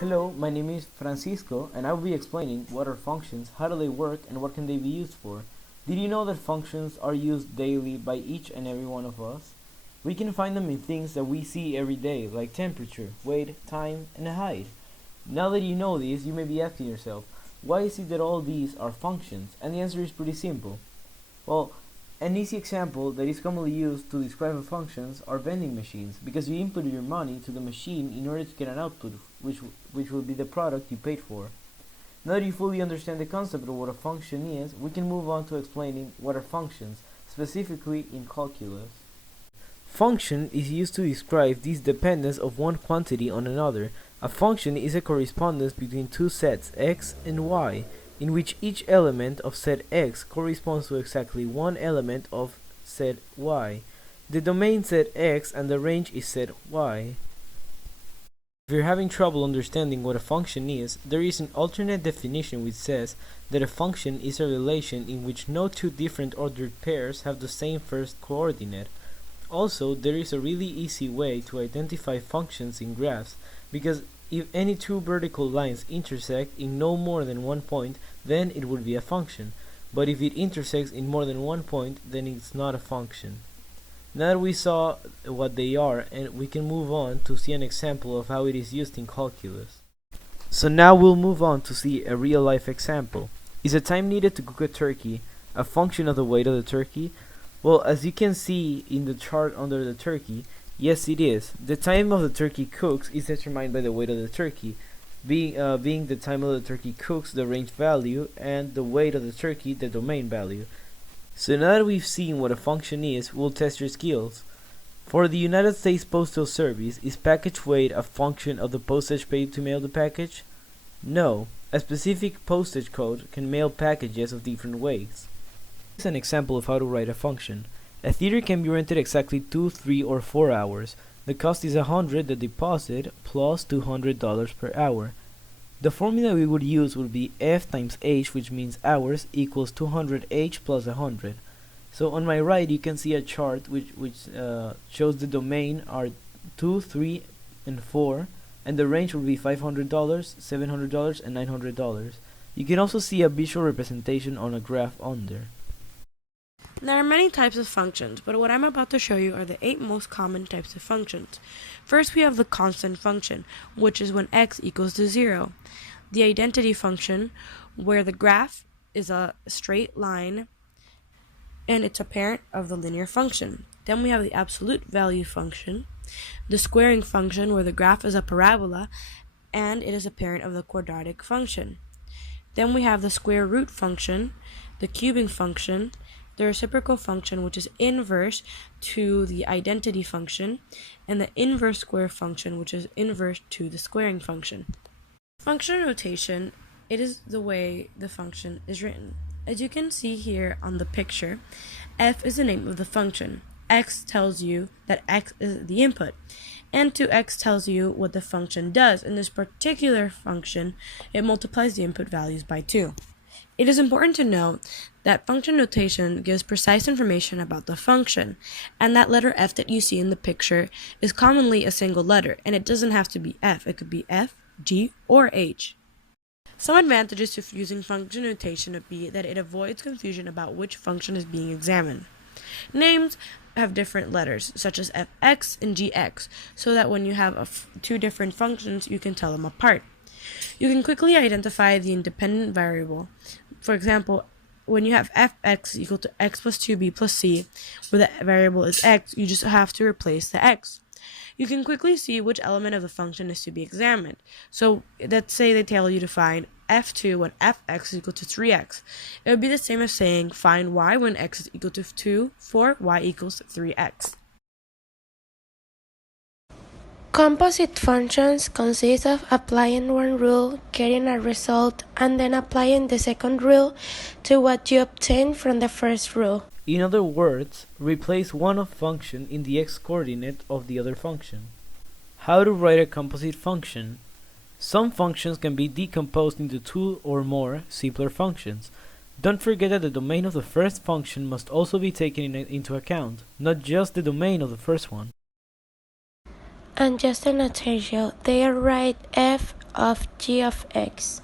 Hello, my name is Francisco and I will be explaining what are functions, how do they work, and what can they be used for. Did you know that functions are used daily by each and every one of us? We can find them in things that we see every day, like temperature, weight, time, and height. Now that you know these, you may be asking yourself, why is it that all these are functions? And the answer is pretty simple. Well, an easy example that is commonly used to describe functions are vending machines, because you input your money to the machine in order to get an output, which will be the product you paid for. Now that you fully understand the concept of what a function is, we can move on to explaining what are functions, specifically in calculus. Function is used to describe this dependence of one quantity on another. A function is a correspondence between two sets x and y, in which each element of set x corresponds to exactly one element of set y. The domain set x and the range is set y. If you're having trouble understanding what a function is, there is an alternate definition which says that a function is a relation in which no two different ordered pairs have the same first coordinate. Also, there is a really easy way to identify functions in graphs, because if any two vertical lines intersect in no more than one point, then it would be a function. But if it intersects in more than one point, then it's not a function. Now that we saw what they are, and we can move on to see an example of how it is used in calculus. So now we'll move on to see a real life example. Is the time needed to cook a turkey a function of the weight of the turkey? Well, as you can see in the chart under the turkey, yes it is. The time of the turkey cooks is determined by the weight of the turkey, being the time of the turkey cooks the range value and the weight of the turkey the domain value. So now that we've seen what a function is, we'll test your skills. For the United States Postal Service, is package weight a function of the postage paid to mail the package? No. A specific postage code can mail packages of different weights. Here's an example of how to write a function. A theater can be rented exactly 2, 3, or 4 hours. The cost is $100, the deposit, plus $200 per hour. The formula we would use would be F times H, which means hours, equals 200H plus 100. So on my right you can see a chart which shows the domain are 2, 3, and 4, and the range would be $500, $700, and $900. You can also see a visual representation on a graph under. There are many types of functions, but what I'm about to show you are the 8 most common types of functions. First, we have the constant function, which is when x equals to 0. The identity function, where the graph is a straight line and it's a parent of the linear function. Then we have the absolute value function, the squaring function, where the graph is a parabola and it is a parent of the quadratic function. Then we have the square root function, the cubing function, the reciprocal function, which is inverse to the identity function, and the inverse square function, which is inverse to the squaring function. Function notation, it is the way the function is written. As you can see here on the picture, f is the name of the function, x tells you that x is the input, and 2x tells you what the function does. In this particular function, it multiplies the input values by 2. It is important to note that function notation gives precise information about the function, and that letter f that you see in the picture is commonly a single letter, and it doesn't have to be f. It could be f, g, or h. Some advantages to using function notation would be that it avoids confusion about which function is being examined. Names have different letters, such as fx and gx, so that when you have two different functions, you can tell them apart. You can quickly identify the independent variable. For example, when you have fx equal to x plus 2b plus c, where the variable is x, you just have to replace the x. You can quickly see which element of the function is to be examined. So let's say they tell you to find f2 when fx is equal to 3x. It would be the same as saying find y when x is equal to 2 for y equals 3x. Composite functions consist of applying one rule, getting a result, and then applying the second rule to what you obtained from the first rule. In other words, replace one of function in the x-coordinate of the other function. How to write a composite function? Some functions can be decomposed into 2 or more simpler functions. Don't forget that the domain of the first function must also be taken into account, not just the domain of the first one. And just a nutshell, they are write f of g of x.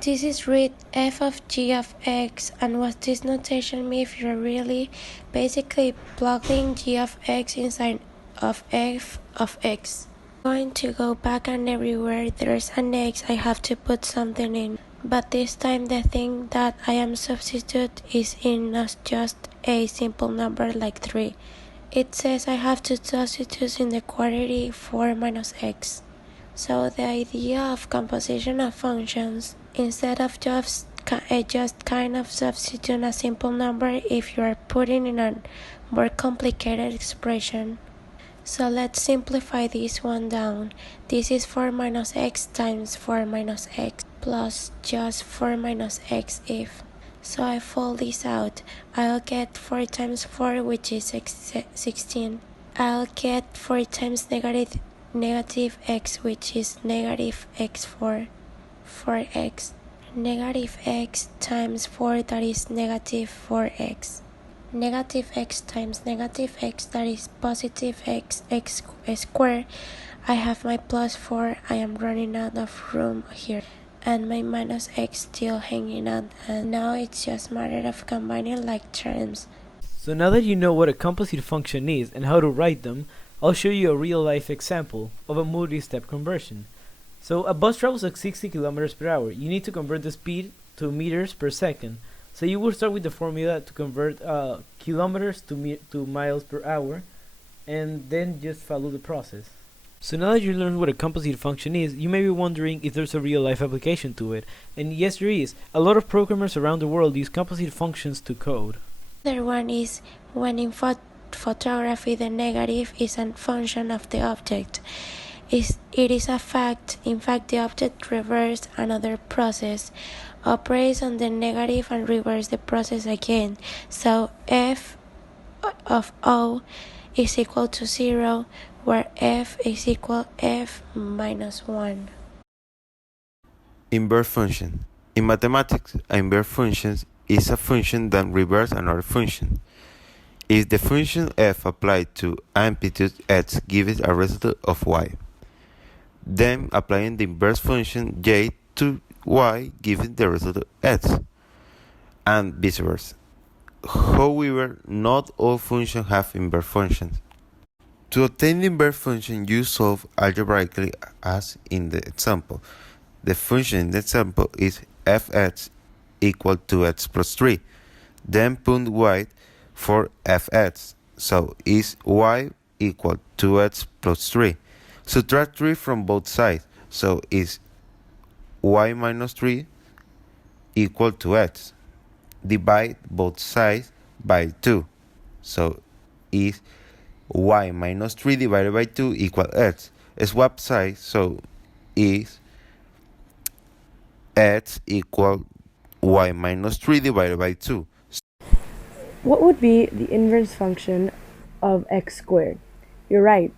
This is read f of g of x, and what this notation means if you're really basically plugging g of x inside of f of x. I'm going to go back, and everywhere there's an x I have to put something in, but this time the thing that I am substitute is in not just a simple number like 3. It says I have to substitute in the quantity 4 minus x. So the idea of composition of functions, instead of just kind of substitute a simple number if you are putting in a more complicated expression. So let's simplify this one down. This is 4 minus x times 4 minus x plus just 4 minus x if. So I fold this out. I'll get 4 times 4, which is 16. I'll get 4 times negative x, which is negative x4, 4x. Negative x times 4, that is negative 4x. Negative x times negative x, that is positive x squared. I have my plus 4. I am running out of room here, and my minus x still hanging out, and now it's just a matter of combining like terms. So now that you know what a composite function is and how to write them, I'll show you a real-life example of a multi-step conversion. So a bus travels at 60 kilometers per hour. You need to convert the speed to meters per second. So you will start with the formula to convert kilometers to miles per hour, and then just follow the process. So now that you learned what a composite function is, you may be wondering if there's a real-life application to it. And yes, there is. A lot of programmers around the world use composite functions to code. The other one is when in photography the negative is a function of the object. It is a fact. In fact, the object reverses another process, operates on the negative, and reverses the process again. So f of O is equal to 0, where f is equal f minus 1. Inverse function. In mathematics, an inverse function is a function that reverses another function. If the function f applied to amplitude x gives a result of y, then applying the inverse function j to y gives the result of x, and vice versa. However, not all functions have inverse functions. To obtain the inverse function, you solve algebraically as in the example. The function in the example is fx equal to x plus 3. Then put y for fx, so is y equal to x plus 3. Subtract 3 from both sides, so is y minus 3 equal to x. Divide both sides by 2, so is y minus 3 divided by 2 equal x. Swap sides, so is x equal y minus 3 divided by 2. What would be the inverse function of x squared? You're right,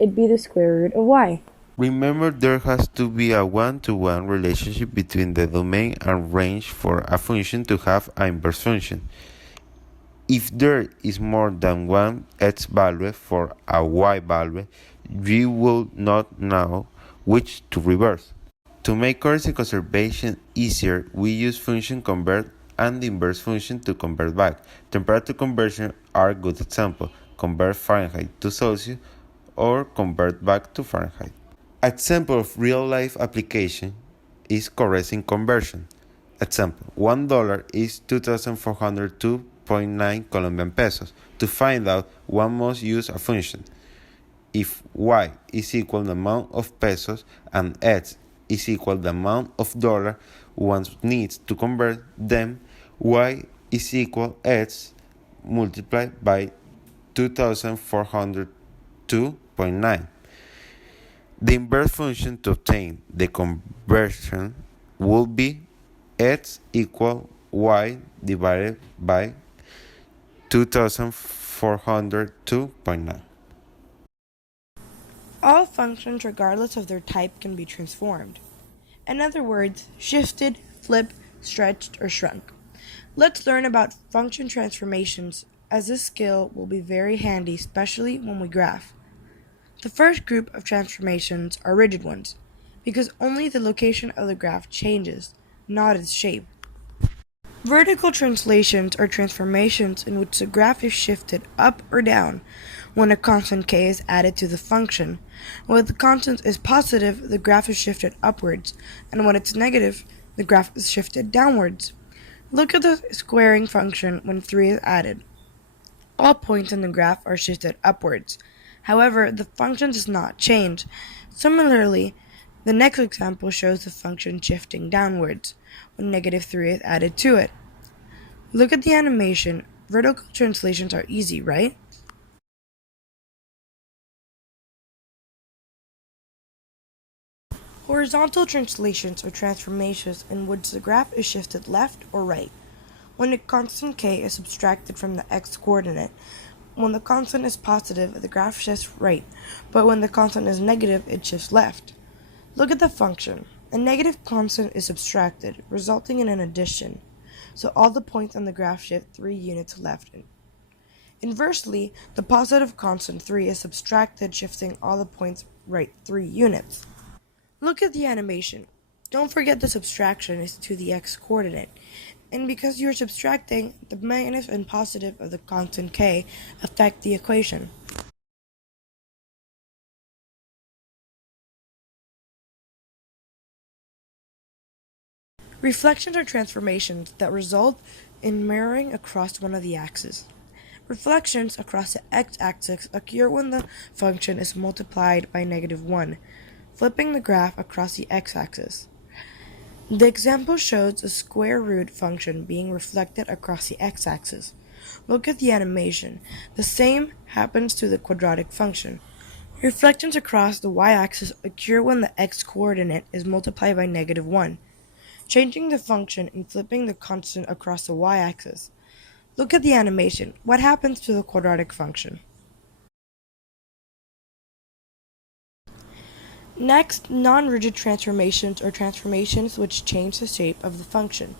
it'd be the square root of y. Remember, there has to be a one-to-one relationship between the domain and range for a function to have an inverse function. If there is more than one x value for a y value, you will not know which to reverse. To make currency conservation easier, we use function convert and the inverse function to convert back. Temperature conversion are a good example. Convert Fahrenheit to Celsius or convert back to Fahrenheit. Example of real-life application is currency conversion. Example, $1 is 2,402.9 Colombian pesos. To find out, one must use a function. If y is equal to the amount of pesos and x is equal to the amount of dollar one needs to convert them, y is equal x multiplied by 2,402.9. The inverse function to obtain the conversion will be x equal y divided by 2,402.9. All functions, regardless of their type, can be transformed. In other words, shifted, flipped, stretched, or shrunk. Let's learn about function transformations, as this skill will be very handy, especially when we graph. The first group of transformations are rigid ones. because only the location of the graph changes, not its shape. Vertical translations are transformations in which the graph is shifted up or down when a constant k is added to the function. When the constant is positive, the graph is shifted upwards, and when it's negative, the graph is shifted downwards. Look at the squaring function when 3 is added. All points in the graph are shifted upwards. However, the function does not change. Similarly, the next example shows the function shifting downwards when negative 3 is added to it. Look at the animation. Vertical translations are easy, right? Horizontal translations are transformations in which the graph is shifted left or right when a constant k is subtracted from the x-coordinate. When the constant is positive, the graph shifts right, but when the constant is negative, it shifts left. Look at the function. A negative constant is subtracted, resulting in an addition, so all the points on the graph shift 3 units left. Inversely, the positive constant 3 is subtracted, shifting all the points right 3 units. Look at the animation. Don't forget the subtraction is to the x-coordinate, and because you're subtracting, the minus and positive of the constant k affect the equation. Reflections are transformations that result in mirroring across one of the axes. Reflections across the x-axis occur when the function is multiplied by -1, flipping the graph across the x-axis. The example shows a square root function being reflected across the x-axis. Look at the animation. The same happens to the quadratic function. Reflections across the y-axis occur when the x-coordinate is multiplied by -1, changing the function and flipping the constant across the y-axis. Look at the animation. What happens to the quadratic function? Next, non-rigid transformations are transformations which change the shape of the function.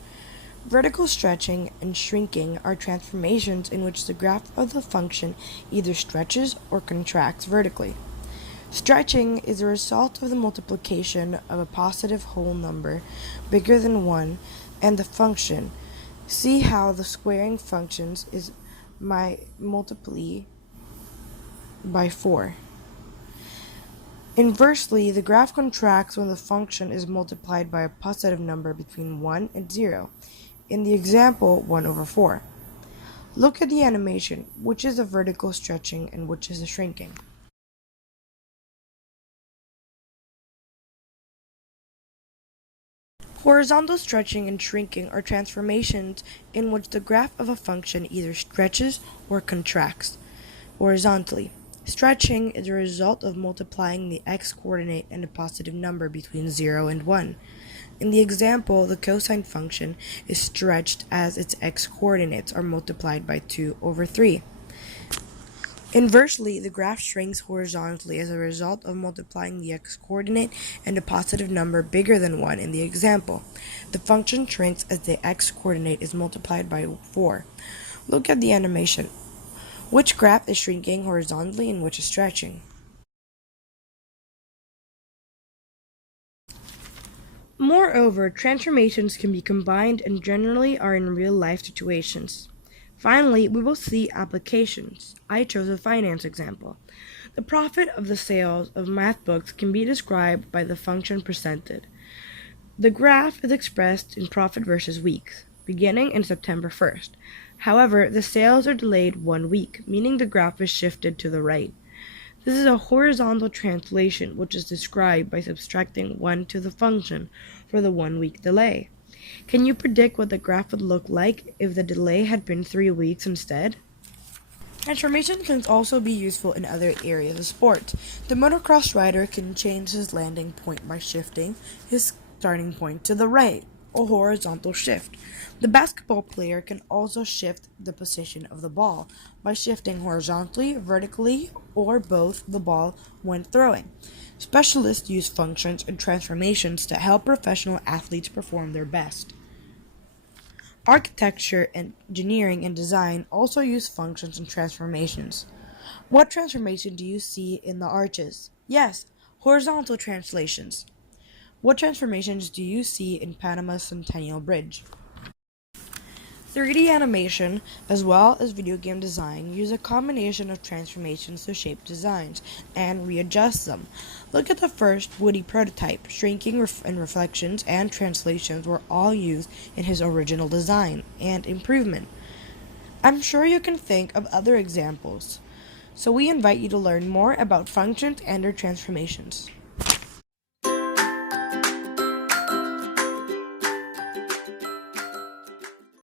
Vertical stretching and shrinking are transformations in which the graph of the function either stretches or contracts vertically. Stretching is a result of the multiplication of a positive whole number bigger than 1 and the function. See how the squaring functions is multiply by 4. Inversely, the graph contracts when the function is multiplied by a positive number between 1 and 0. In the example, 1/4. Look at the animation, which is a vertical stretching and which is a shrinking. Horizontal stretching and shrinking are transformations in which the graph of a function either stretches or contracts horizontally. Stretching is a result of multiplying the x-coordinate and a positive number between 0 and 1. In the example, the cosine function is stretched as its x-coordinates are multiplied by 2/3. Inversely, the graph shrinks horizontally as a result of multiplying the x-coordinate and a positive number bigger than 1 in the example. The function shrinks as the x-coordinate is multiplied by 4. Look at the animation. Which graph is shrinking horizontally and which is stretching? Moreover, transformations can be combined and generally are in real-life situations. Finally, we will see applications. I chose a finance example. The profit of the sales of math books can be described by the function presented. The graph is expressed in profit versus weeks, beginning in September 1st. However, the sales are delayed 1 week, meaning the graph is shifted to the right. This is a horizontal translation, which is described by subtracting 1 to the function for the 1-week delay. Can you predict what the graph would look like if the delay had been 3 weeks instead? Transformation can also be useful in other areas of sport. The motocross rider can change his landing point by shifting his starting point to the right, a horizontal shift. The basketball player can also shift the position of the ball by shifting horizontally, vertically, or both the ball when throwing. Specialists use functions and transformations to help professional athletes perform their best. Architecture, engineering, and design also use functions and transformations. What transformation do you see in the arches? Yes, horizontal translations. What transformations do you see in Panama's Centennial Bridge? 3D animation, as well as video game design, use a combination of transformations to shape designs and readjust them. Look at the first Woody prototype. Shrinking and reflections and translations were all used in his original design and improvement. I'm sure you can think of other examples, so we invite you to learn more about functions and their transformations.